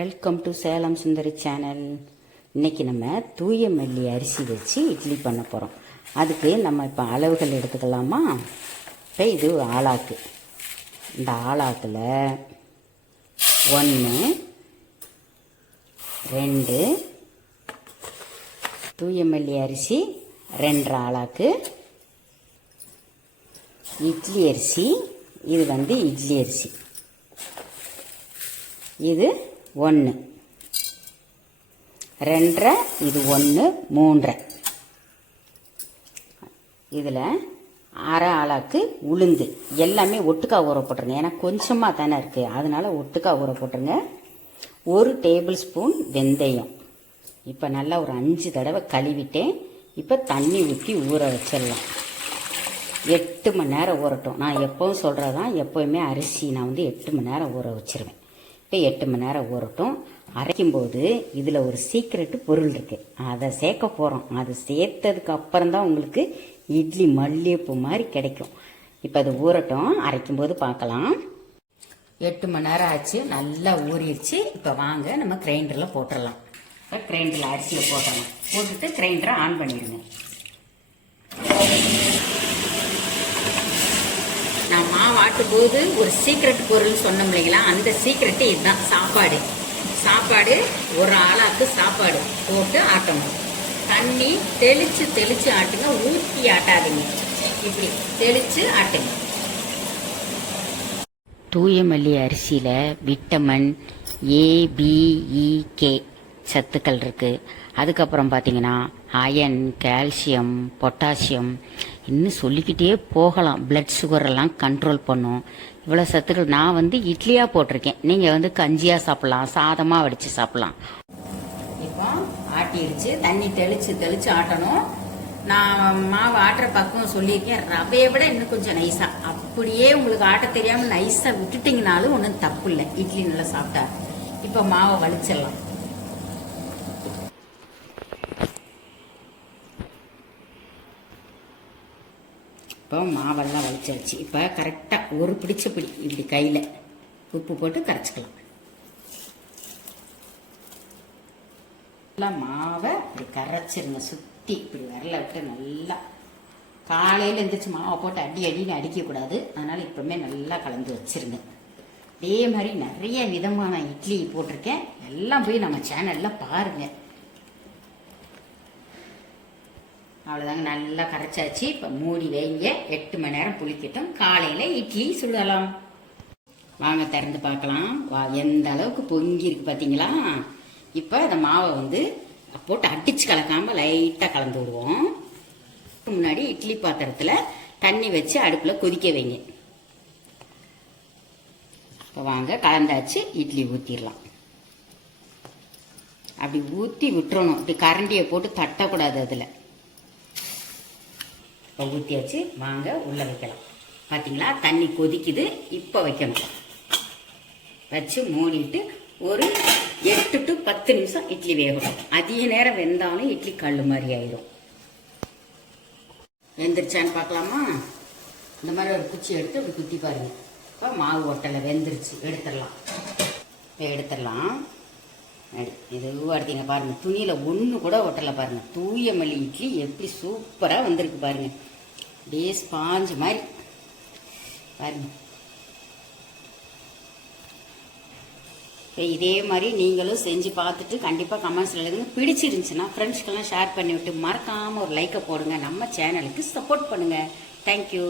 Welcome to Salem Sundari channel. இன்னைக்கு நம்ம தூய மல்லி அரிசி வச்சு இட்லி பண்ண போகிறோம். அதுக்கு நம்ம இப்போ அளவுகள் எடுத்துக்கலாமா? இப்போ இது ஆளாக்கு. இந்த ஆளாக்கில் 1 2 தூய மல்லி அரிசி 2 ஆளாக்கு, இட்லி அரிசி, இது வந்து இட்லி அரிசி, இது 1 2, இது 1 3. இதில் அரை ஆளாக்கு உளுந்து எல்லாமே ஒட்டுக்கா ஊற போட்டுருங்க. ஏன்னா கொஞ்சமாக தானே இருக்குது, அதனால ஒட்டுக்கா ஊற போட்டுருங்க. 1 டேபிள் ஸ்பூன் வெந்தயம். இப்போ நல்லா ஒரு 5 தடவை கழுவிட்டேன். இப்போ தண்ணி ஊற்றி ஊற வச்சிடலாம். 8 மணி நேரம் ஊறட்டும். நான் எப்பவும் சொல்கிறதான், எப்போவுமே அரிசி நான் வந்து 8 மணி நேரம் ஊற வச்சிருவேன். இப்போ 8 மணி நேரம் ஊறட்டும். அரைக்கும்போது இதில் ஒரு சீக்ரெட்டு பொருள் இருக்குது, அதை சேர்க்க போகிறோம். அது சேர்த்ததுக்கு அப்புறம்தான் உங்களுக்கு இட்லி மல்லிகைப்பூ மாதிரி கிடைக்கும். இப்போ அது ஊறட்டும், அரைக்கும்போது பார்க்கலாம். 8 மணி நேரம் ஆச்சு, நல்லா ஊறிடுச்சு. இப்போ வாங்க நம்ம கிரைண்டரில் போட்டுடலாம். இப்போ கிரைண்டரில் அரிசியை போட்டுடலாம். போட்டுட்டு கிரைண்டரை ஆன் பண்ணிடுங்க. நான் மாவு ஆட்டும்போது ஒரு சீக்ரெட் பொருள் சொன்னோம் இல்லைங்களா, அந்த சீக்ரெட்டு இதுதான். சாப்பாடு 1 ஆளாக்கு சாப்பாடு போட்டு ஆட்டணும். தண்ணி தெளித்து தெளித்து ஆட்டுங்க, ஊற்றி ஆட்டாதீங்க. இப்படி தெளித்து ஆட்டுங்க. தூய மல்லி அரிசியில் விட்டமின் ABEK சத்துக்கள் இருக்குது. அதுக்கப்புறம் பார்த்தீங்கன்னா அயன், கால்சியம், பொட்டாசியம், இன்னும் சொல்லிக்கிட்டே போகலாம். பிளட் சுகரெல்லாம் கண்ட்ரோல் பண்ணும். இவ்வளோ சத்துக்கள். நான் வந்து இட்லியாக போட்டிருக்கேன், நீங்கள் வந்து கஞ்சியாக சாப்பிட்லாம், சாதமாக வடித்து சாப்பிட்லாம். இப்போ ஆட்டிடுச்சு. தண்ணி தெளித்து தெளித்து ஆட்டணும். நான் மாவு ஆட்டுற பக்கம் சொல்லியிருக்கேன், ரவையை விட இன்னும் கொஞ்சம் நைஸாக. அப்படியே உங்களுக்கு ஆட்ட தெரியாமல் நைஸாக விட்டுட்டிங்கனாலும் ஒன்றும் தப்பு இல்லை, இட்லி நல்லா சாப்பிட்டா. இப்போ மாவை வலிச்சிடலாம். இப்போ மாவெல்லாம் வலிச்சாச்சு. இப்போ கரெக்டாக ஒரு பிடி இப்படி கையில் உப்பு போட்டு கரைச்சிக்கலாம். நல்லா மாவை இப்படி கரைச்சிருங்க, சுற்றி இப்படி விரல விட்டு நல்லா. காலையில் எழுந்திரிச்சு மாவை போட்டு அடின்னு அடிக்கக்கூடாது, அதனால் இப்போவுமே நல்லா கலந்து வச்சுருங்க. இதே மாதிரி நிறைய விதமான இட்லி போட்டிருக்கேன், எல்லாம் போய் நம்ம சேனலில் பாருங்கள். அவ்வளோதாங்க, நல்லா கரைச்சாச்சு. இப்போ மூடி வைங்க, 8 மணி நேரம் புளிக்கட்டும். காலையில் இட்லி சுடலாம். வாங்க திறந்து பார்க்கலாம். எந்த அளவுக்கு பொங்கி இருக்கு பார்த்தீங்களா? இப்போ இந்த மாவை வந்து போட்டு அடித்து கலக்காமல் லைட்டாக கலந்து விடுவோம். முன்னாடி இட்லி பாத்திரத்தில் தண்ணி வச்சு அடுப்பில் கொதிக்க வைங்க. இப்போ வாங்க கலந்தாச்சு, இட்லி ஊற்றிடலாம். அப்படி ஊற்றி விட்டுறணும். இப்படி கரண்டியை போட்டு தட்டக்கூடாது. அதில் இப்போ ஊற்றியாச்சு. வாங்க உள்ளே வைக்கலாம். பார்த்தீங்களா, தண்ணி கொதிக்குது. இப்போ வைக்கணும். வச்சு மூடிட்டு ஒரு 8 to 10 நிமிஷம் இட்லி வேகணும். அதிக நேரம் வெந்தாலும் இட்லி கல் மாதிரி ஆயிடும். வெந்துருச்சான்னு பார்க்கலாமா? இந்த மாதிரி ஒரு குச்சி எடுத்து அப்படி குத்தி பாருங்க. இப்போ மாவு ஒட்டலை, வெந்துருச்சு. எடுத்துடலாம். இப்போ எடுத்துடலாம். இதுவாக எடுத்தீங்க பாருங்க, துணியில் ஒன்று கூட ஒட்டலை பாருங்க. தூய மல்லி இட்லி எப்படி சூப்பராக வந்திருக்கு பாருங்க. அப்படியே ஸ்பாஞ்சு மாதிரி பாருங்க. இப்போ இதே மாதிரி நீங்களும் செஞ்சு பார்த்துட்டு கண்டிப்பாக கமெண்ட்ஸில் எழுதுங்க. பிடிச்சிருந்துச்சுன்னா ஃப்ரெண்ட்ஸ்க்கெல்லாம் ஷேர் பண்ணி விட்டு மறக்காமல் ஒரு லைக்கை போடுங்க. நம்ம சேனலுக்கு சப்போர்ட் பண்ணுங்கள். தேங்க்யூ.